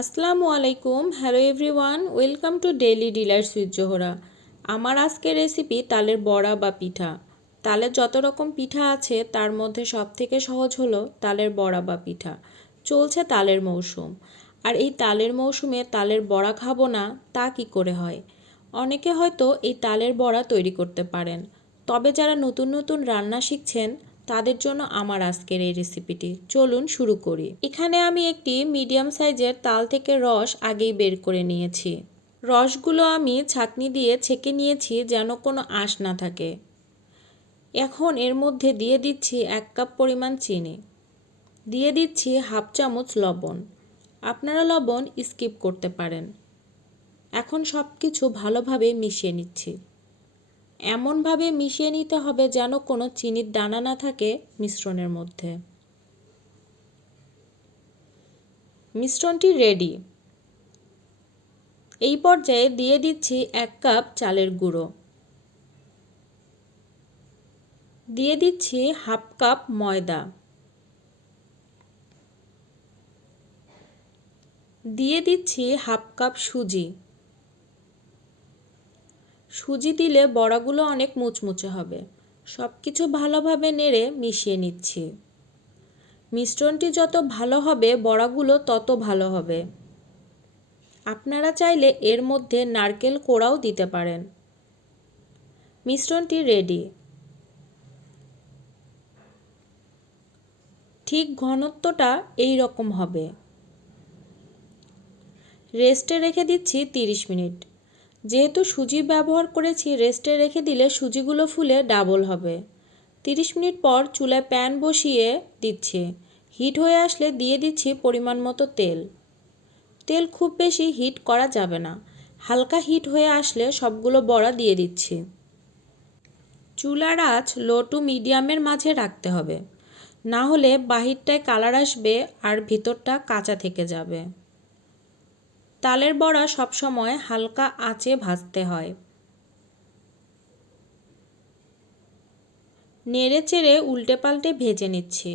আসসালামু আলাইকুম, hello everyone, welcome to daily delights with Zohra. আমার আজকের রেসিপি তালের বড়া বা পিঠা। তালের যত রকম পিঠা আছে, তার মধ্যে সব থেকে সহজ হলো তালের বড়া বা পিঠা। চলছে তালের মৌসুম। আর এই তালের মৌসুমে তালের বড়া খাব না, তা কি করে হয়? অনেকে হয়তো এই তালের বড়া তৈরি করতে পারেন। তবে যারা নতুন নতুন রান্না শিখছেন তাদের জন্য আমার আজকের এই রেসিপিটি চলুন শুরু করি। এখানে আমি একটি মিডিয়াম সাইজের তাল থেকে রস আগেই বের করে নিয়েছি। রসগুলো আমি ছাঁকনি দিয়ে ছেঁকে নিয়েছি যেন কোনো আঁশ না থাকে। এখন এর মধ্যে দিয়ে দিচ্ছি এক কাপ পরিমাণ চিনি। দিয়ে দিচ্ছি হাফ চামচ লবণ। আপনারা লবণ স্কিপ করতে পারেন। এখন সব কিছু ভালোভাবে মিশিয়ে নিচ্ছি। এমনভাবে মিশিয়ে নিতে হবে যেন কোনো চিনির দানা না থাকে মিশ্রণের মধ্যে। মিশ্রণটি রেডি এই পর্যায়ে দিয়ে দিচ্ছি এক কাপ চালের গুঁড়ো। দিয়ে দিচ্ছি হাফ কাপ ময়দা। দিয়ে দিচ্ছি হাফ কাপ সুজি। সুজি দিলে বড়াগুলো অনেক মুচমুচে হবে। সব কিছু ভালোভাবে নেড়ে মিশিয়ে নিচ্ছি। মিশ্রণটি যত ভালো হবে, বড়াগুলো তত ভালো হবে। আপনারা চাইলে এর মধ্যে নারকেল কোড়াও দিতে পারেন। মিশ্রণটি রেডি। ঠিক ঘনত্বটা এই রকম হবে। রেস্টে রেখে দিচ্ছি তিরিশ মিনিট। যেহেতু সুজি ব্যবহার করেছি, রেস্টে রেখে দিলে সুজিগুলো ফুলে ডাবল হবে। তিরিশ মিনিট পর চুলায় প্যান বসিয়ে দিচ্ছি। হিট হয়ে আসলে দিয়ে দিচ্ছি পরিমাণ মতো তেল। তেল খুব বেশি হিট করা যাবে না। হালকা হিট হয়ে আসলে সবগুলো বড়া দিয়ে দিচ্ছি। চুলার আঁচ লো টু মিডিয়ামের মাঝে রাখতে হবে। না হলে বাহিরটায় কালার আসবে আর ভিতরটা কাঁচা থেকে যাবে। তালের বড়া সবসময় হালকা আঁচে ভাজতে হয়। নেড়ে চেড়ে উল্টে পাল্টে ভেজে নিচ্ছি।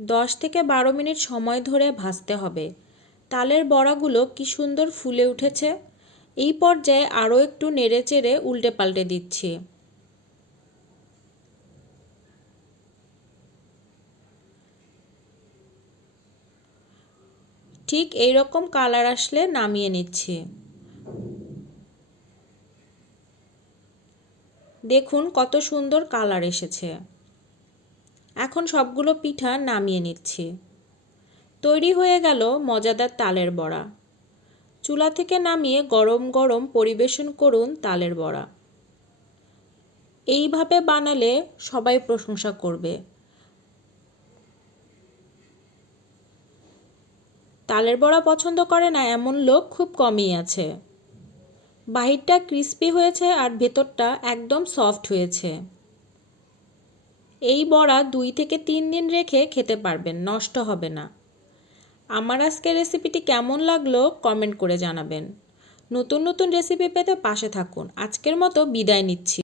দশ থেকে বারো মিনিট সময় ধরে ভাজতে হবে। তালের বড়াগুলো কি সুন্দর ফুলে উঠেছে। এই পর্যায়ে আরও একটু নেড়ে চেড়ে উল্টে পাল্টে দিচ্ছি। ঠিক এই রকম কালার আসলে নামিয়ে নিচ্ছি। দেখুন কত সুন্দর কালার এসেছে। এখন সবগুলো পিঠা নামিয়ে নিচ্ছি। তৈরি হয়ে গেল মজাদার তালের বড়া। চুলা থেকে নামিয়ে গরম গরম পরিবেশন করুন তালের বড়া। এইভাবে বানালে সবাই প্রশংসা করবে। তালের বড়া পছন্দ করে না এমন লোক খুব কমই আছে। বাহিরটা ক্রিস্পি হয়েছে আর ভেতরটা একদম সফট হয়েছে। এই বড়া দুই থেকে তিন দিন রেখে খেতে পারবেন, নষ্ট হবে না। আমার আজকের রেসিপিটি কেমন লাগল কমেন্ট করে জানাবেন। নতুন নতুন রেসিপি পেতে পাশে থাকুন। আজকের মতো বিদায় নিচ্ছি।